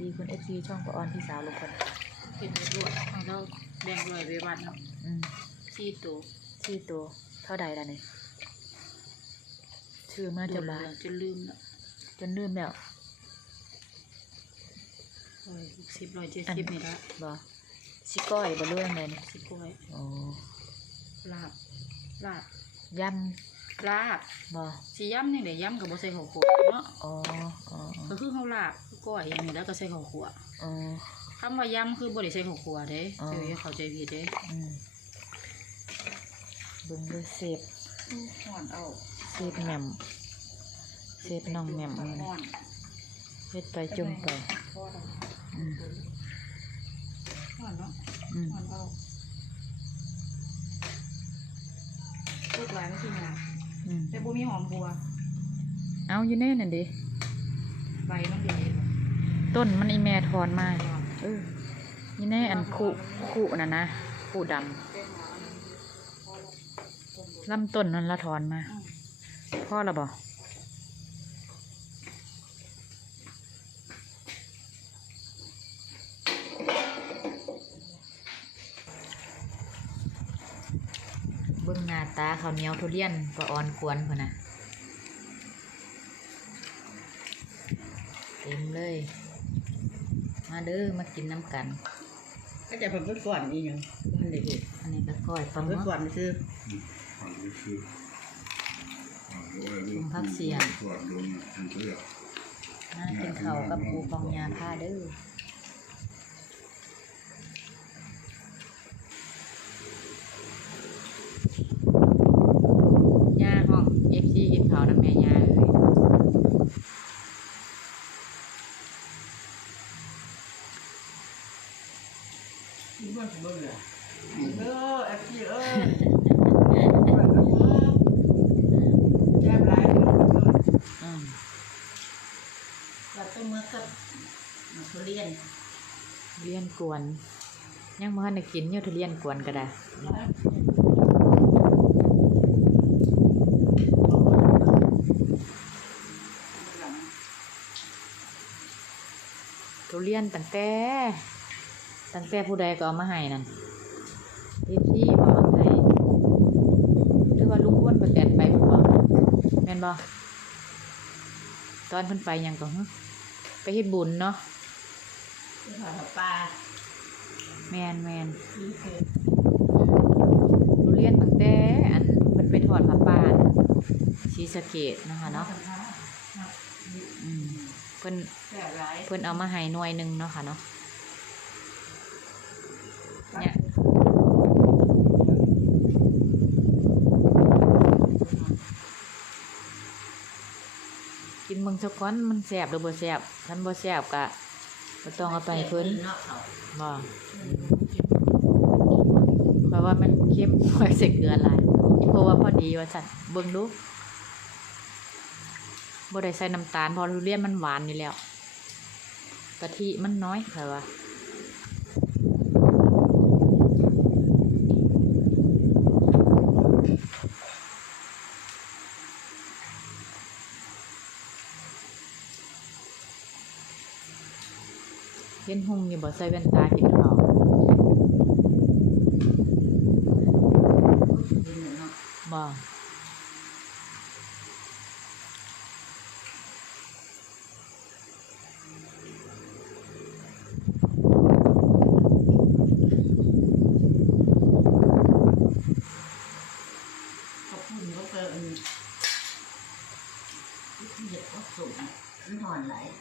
ดีคุณเอฟซีช่องปะออนพี่สาวลุงพลเป็นไปด้วยของเราแบ่งย่อยไปวัดเนาะอืมสี่ตัวชื่อตัวเท่าใดล่ะนี่ชื่อมาจะบาทจนลืมแล้วจนลืมแล้วร้อยหกสิบร้อยเจ็ดสิบนี่ละบ่สิก้อยบ่เรื่องเลยนี่สิบกล้วยโอ้ลาบลาบยลาบำบ่ สีย้ำนี่แหละย้ำกับบ่ใส่ข้าวขัวเนาะอ๋ออ๋อก็คือข้าวลาบคือ ก้อยอย่างนี้แล้วก็ใส่ข้าวขัวอ๋อ คำว่าย้ำคือบ่ได้ใส่ข้าวขัวเด้อ๋อ เจ้าอย่าเข้าใจผิดเด้อืมเบิ่งดูเสพห่อนเอาเสพแหม่มเสพน้องแหม่มเอาห่นี่อนเฮ็ดไปจุ่มไปพอแล้วอืมห่อนเนาะอืมห่อนเอาพูดหลายไม่ใช่งาอืมแต่บ่มีหอมบัว เอาอยู่แน่นั่นดิใบมันเดียวเอง ต้นมันอีแม่ถอนมาเออนี่แน่อันคู่คู่น่ะนะคู่ดำลำต้นนั่นละถอนมาพ่อละบ่เบิ่งหน้าตาข้าวเหนียวทุเรียนปลาออนกวนพุ่นน่ะเต็มเลย มาเด้อมากินน้ำกันก็จะเป็นเพื่อนก่อนอีกอย่างมันเด็กอันนี้ก็ก้อยปลาหเพื่มึอนกก่อนซื้อฝั่งนี้คืออ่าโอ้ยลูถุงผักเสียตรวจลงทางเลือกมากินข้าวกับปูปองยาผ้าเด้อ ยาห้องเอฟซีกินข้าวน้ำแม่ยาเลย เพื่อนผมเบื่อเออเอฟซีเออแซ่บหลายเพื่อนเพื่อนอืมเราต้องมากับทุเรียนทุเรียนกวน ยังบ่ทันได้กินอยู่ทุเรียนกวนก็ได้ทุเรียนตั้งแต่ ตั้งแต่ผู้ใดก็เอามาให้นั่นเอฟซีบอกเอาให้หรือว่าลุงอ้วนประแตนไปผมบอกแม่นบ่ตอนเพิ่นไปหยังก็ฮึไปเฮ็ดบุญเนาะที่หอปลาแม่นแม่นที่คือทุเรียนตั้งแต่อันเพิ่นไปทอดผ้าป่าน่ะศรีสะเกษนะคะเนาะอืมเพิ่นแซ่บหลายเพิ่นเอามาให้หน่วยหนึงเนาะค่ะเนาะ กินเบิ่งสักก้อนมันแสบหรือบ่แสบคันบ่แสบกะบ่ต้องเอาไปเพิ่นบ่เพราะว่ามันเค็มไว้ใส่เกลือหลายเพราะว่าพอดีว่าสัตว์เบิ่งดูบ่ได้ใส่น้ำตาลพราะทุเรียนมันหวานอยู่แล้วกะทิมันน้อยค่ะว่า เห็นหุ่งอยู่บ่ใส่แว่นตากินข้าวบ่ขอบคุณเขาเกินเหยียดก็สูงมันหอนไหล